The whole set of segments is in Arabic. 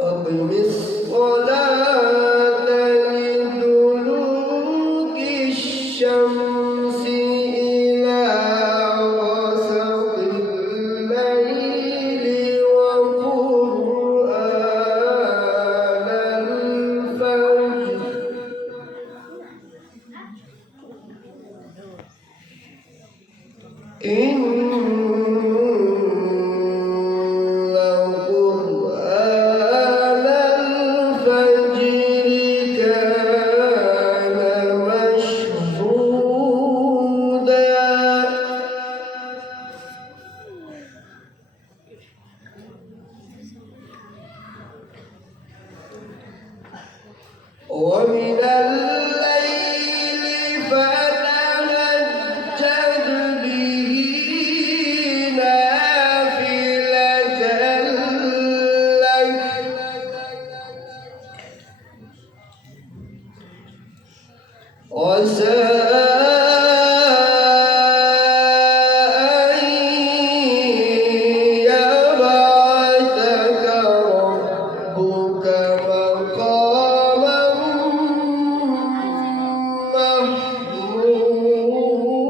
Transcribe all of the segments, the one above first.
أقم الصلاة لدلوك الشمس إلى غسق الليل وقرآن الفجر إن قرآن الفجر كان مشهودا ومن الليل فتهجد به نافلة لك عسى أن يبعثك ربك مقاما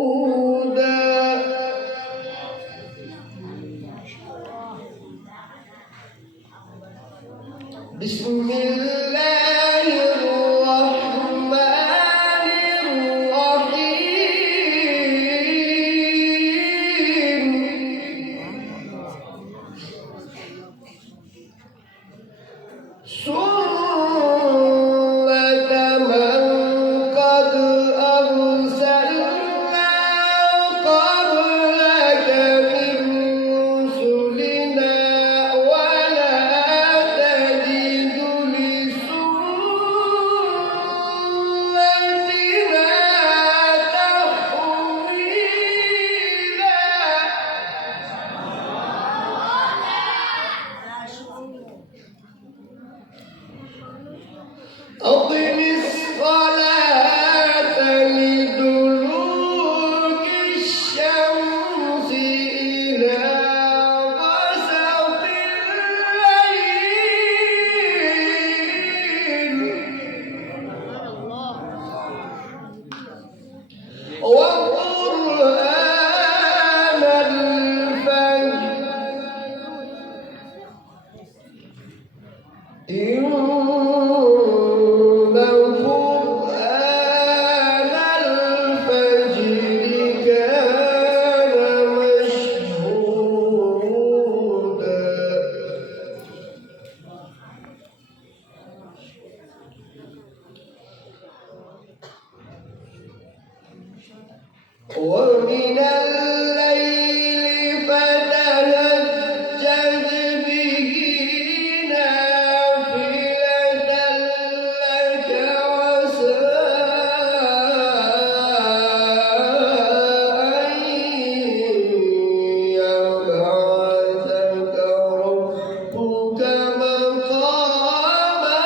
محمودا بسم الله الرحمن الرحيم سنة من قد أرسلنا قبلك من رسلنا ولا تجد لسنتنا تحويلا أقم الصلاة لدلوك الشمس إلى غسق الليل وقرآن الفجر إن قرآن الفجر كان مشهودا ومن الليل فتهجد به نافلة لك عسى أن يبعثك ربك مقاما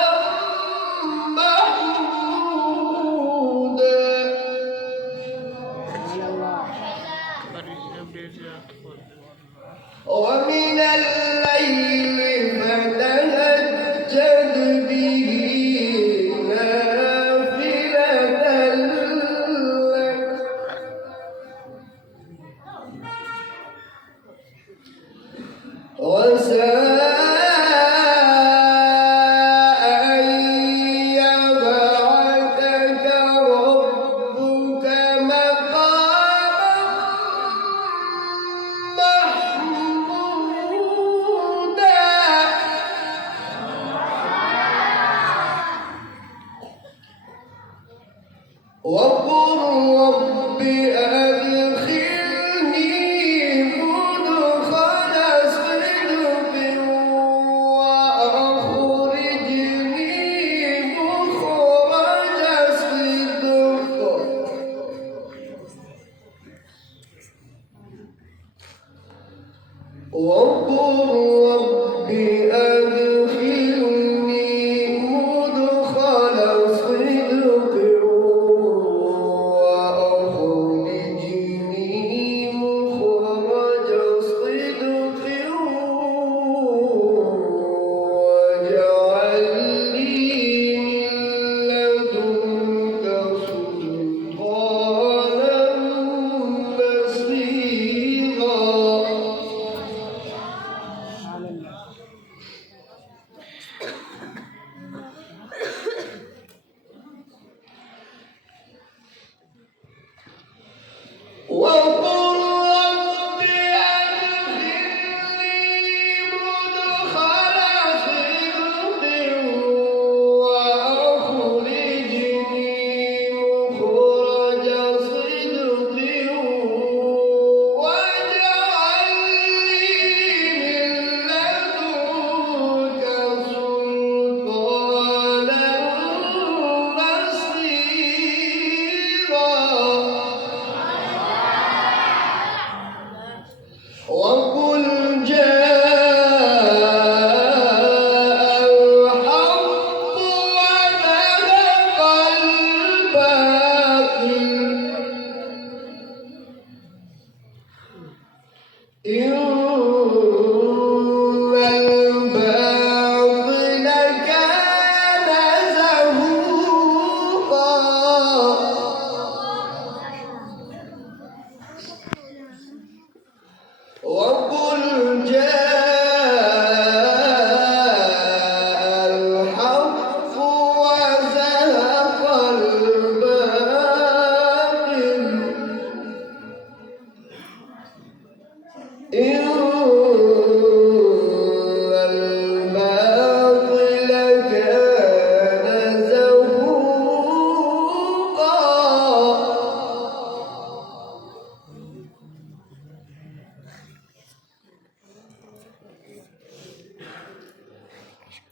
محمودا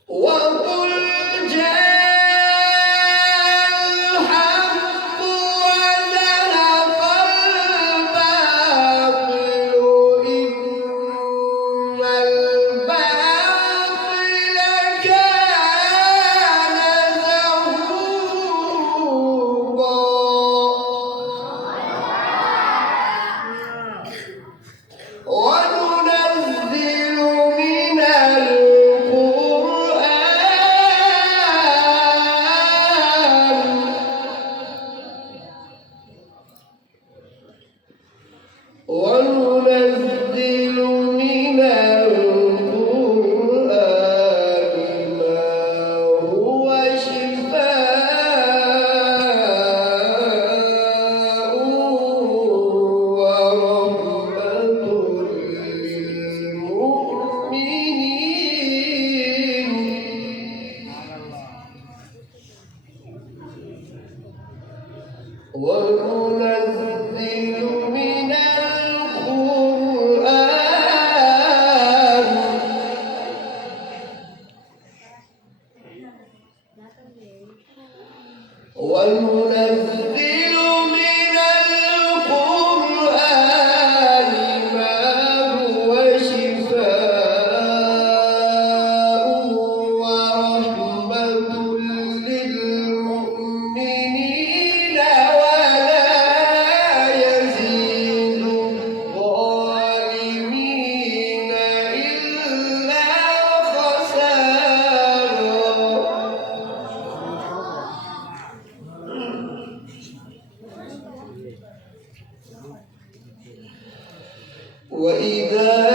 وقل جاء الحق وزهق الباطل إن الباطل كان زهوقا وننزل من وننزل من القرآن ما هو شفاء ورحمة للمؤمنين وننزل من القرآن وننزل من القرآن ما هو شفاء ورحمة للمؤمنين ولا يزيد الظالمين إلا خسارا وإذا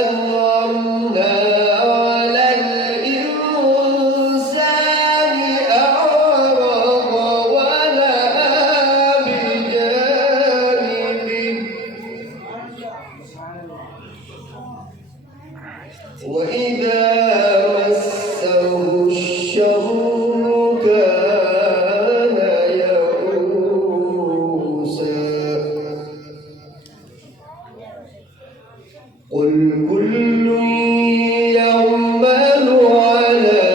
أنعمنا على الإنسان أعرض ونأى بجانبه وإذا مسه الشر كان يئوسا قل كل يعمل على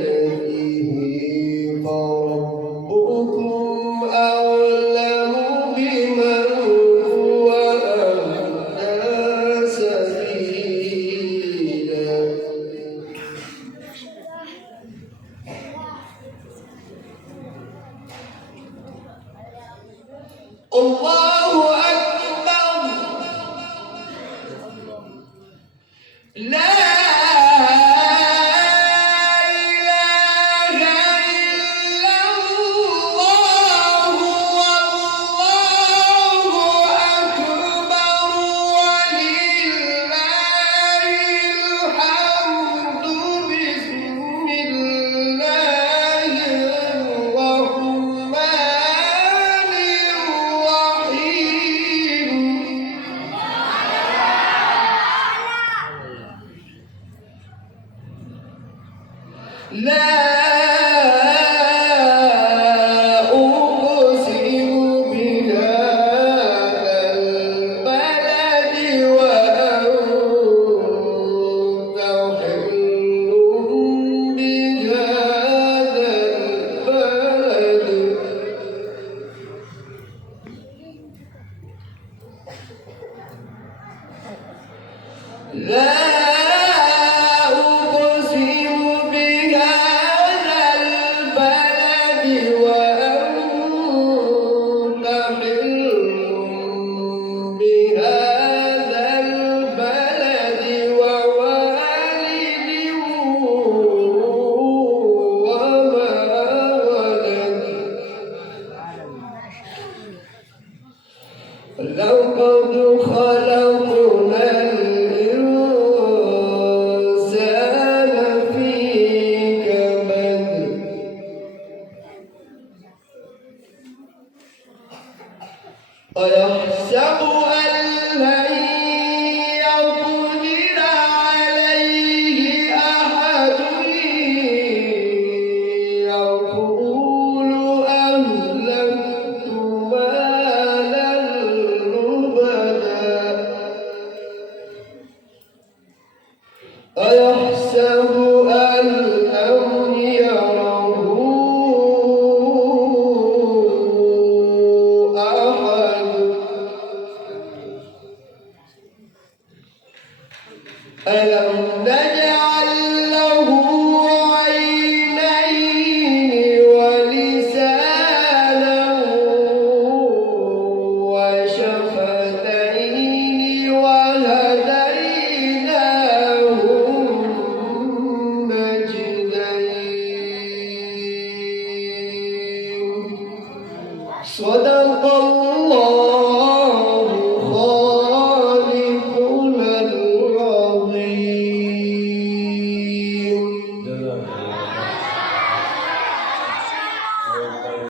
شاكلته فربكم أعلم بمن هو أهدى سبيلا الله أكبر لا إله إلا الله والله أكبر ولله الحمد بسم الله الرحمن الرحيم لا أقسم بهذا البلد وأنت حل بهذا البلد لا أقسم بهذا البلد وأنت حل بهذا البلد ووالد وما ولد لقد خلقنا الإنسان أيحسب أن لم يره أحد ألم نجعل له عينين ولسانا وشفتين وهديناه النجدين صدق الله